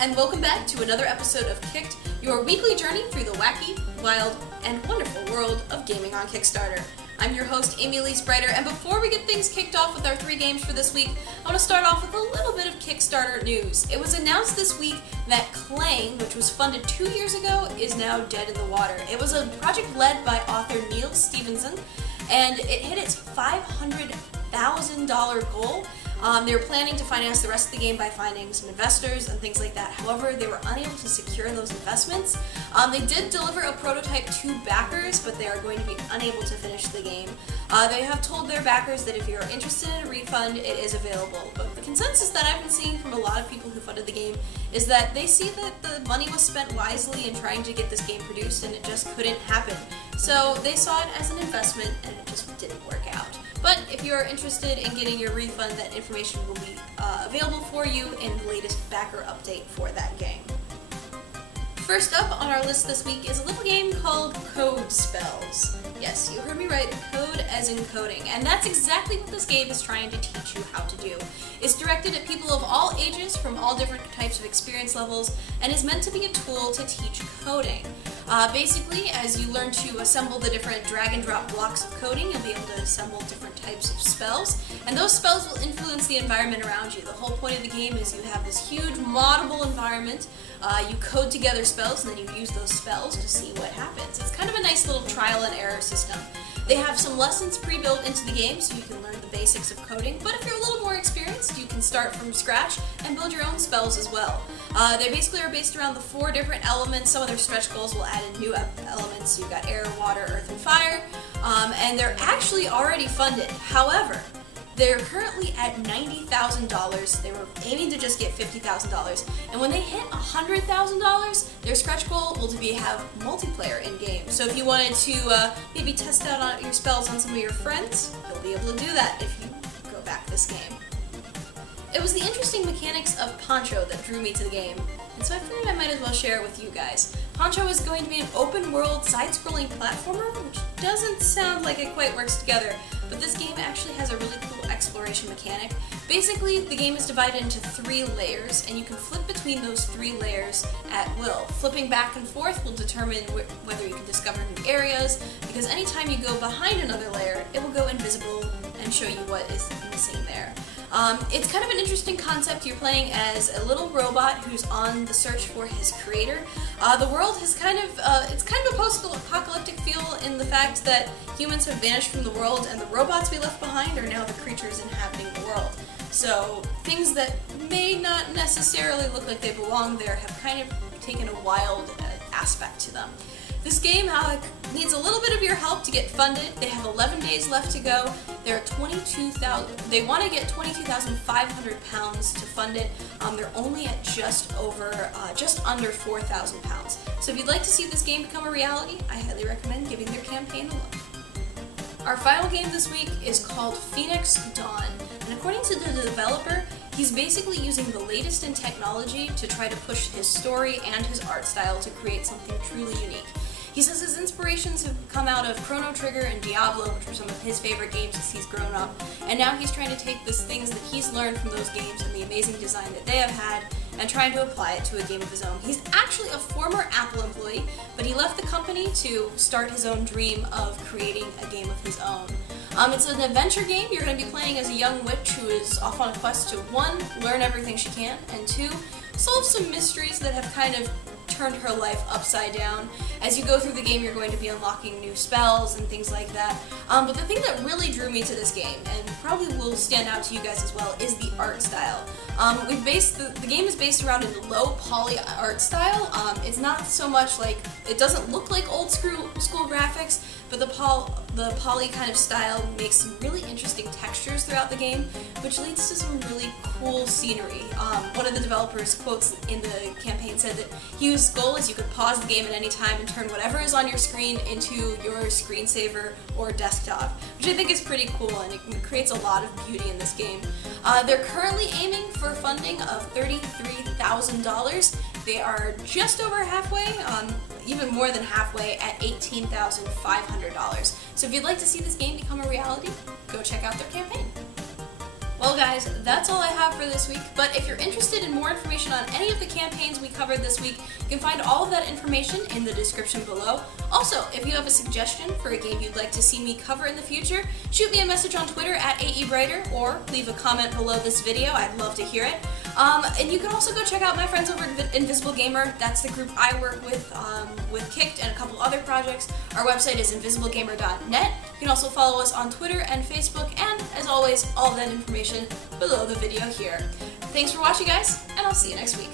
and welcome back to another episode of Kicked, your weekly journey through the wacky, wild, and wonderful world of gaming on Kickstarter. I'm your host, Amy Elyse Brighter, and before we get things kicked off with our 3 games for this week, I want to start off with a little bit of Kickstarter news. It was announced this week that Clang, which was funded 2 years ago, is now dead in the water. It was a project led by author Neil Stephenson, and it hit its $500,000 goal. They were planning to finance the rest of the game by finding some investors and things like that. However, they were unable to secure those investments. They did deliver a prototype to backers, but they are going to be unable to finish the game. They have told their backers that if you're interested in a refund, it is available. But the consensus that I've been seeing from a lot of people who funded the game is that they see that the money was spent wisely in trying to get this game produced and it just couldn't happen. So they saw it as an investment and it just didn't work out. But if you're interested in getting your refund, that information will be available for you in the latest backer update for that game. First up on our list this week is a little game called CodeSpells. Yes, you heard me right, code as in coding, and that's exactly what this game is trying to teach you how to do. It's directed at people of all ages from all different types of experience levels and is meant to be a tool to teach coding. Basically, as you learn to assemble the different drag and drop blocks of coding, you'll be able to assemble different types of spells, and those spells will influence the environment around you. The whole point of the game is you have this huge moddable environment, you code together spells, and then you use those spells to see what happens. It's kind of a nice little trial and error system. They have some lessons pre-built into the game so you can learn the basics of coding, but if you're a little more experienced, you can start from scratch and build your own spells as well. They basically are based around the 4 different elements. Some of their stretch goals will add in new elements. You've got air, water, earth, and fire, and they're actually already funded. However, they're currently at $90,000. They were aiming to just get $50,000. And when they hit $100,000, their stretch goal will be have multiplayer in-game. So if you wanted to maybe test out your spells on some of your friends, you'll be able to do that if you go back this game. It was the interesting mechanics of Poncho that drew me to the game, and so I figured I might as well share it with you guys. Poncho is going to be an open-world, side-scrolling platformer, which doesn't sound like it quite works together, but this game actually has a really cool exploration mechanic. Basically, the game is divided into 3 layers, and you can flip between those 3 layers at will. Flipping back and forth will determine whether you can discover new areas, because anytime you go behind another layer, it will go invisible and show you what is missing there. It's kind of an interesting concept. You're playing as a little robot who's on the search for his creator. The world has it's kind of a post-apocalyptic feel in the fact that humans have vanished from the world and the robots we left behind are now the creatures inhabiting the world. So things that may not necessarily look like they belong there have kind of taken a wild aspect to them. This game needs a little bit of your help to get funded. They have 11 days left to go. They want to get £22,500 to fund it. They're only at just under £4,000. So if you'd like to see this game become a reality, I highly recommend giving their campaign a look. Our final game this week is called Phoenix Dawn, and according to the developer, he's basically using the latest in technology to try to push his story and his art style to create something truly unique. He says his inspirations have come out of Chrono Trigger and Diablo, which were some of his favorite games as he's grown up, and now he's trying to take these things that he's learned from those games and the amazing design that they have had and trying to apply it to a game of his own. He's actually a former Apple employee, but he left the company to start his own dream of creating a game of his own. It's an adventure game. You're going to be playing as a young witch who is off on a quest to 1, learn everything she can, and 2, solve some mysteries that have kind of turned her life upside down. As you go through the game, you're going to be unlocking new spells and things like that. But the thing that really drew me to this game, and probably will stand out to you guys as well, is the art style. The game is based around a low poly art style. It's not so much like, it doesn't look like old school graphics, but the poly kind of style makes some really interesting textures throughout the game, which leads to some really cool scenery. One of the developers' quotes in the campaign said that his goal is you could pause the game at any time and turn whatever is on your screen into your screensaver or desktop, which I think is pretty cool, and it creates a lot of beauty in this game. They're currently aiming for funding of $33,000. They are just over halfway, even more than halfway, at $18,500. So if you'd like to see this game become a reality, go check out their campaign. Well guys, that's all I have for this week, but if you're interested in more information on any of the campaigns we covered this week, you can find all of that information in the description below. Also, if you have a suggestion for a game you'd like to see me cover in the future, shoot me a message on Twitter at @AEBrighter or leave a comment below this video. I'd love to hear it. And you can also go check out my friends over at Invisible Gamer. That's the group I work with Kicked and a couple other projects. Our website is invisiblegamer.net. You can also follow us on Twitter and Facebook, and as always, all of that information below the video here. Thanks for watching, guys, and I'll see you next week.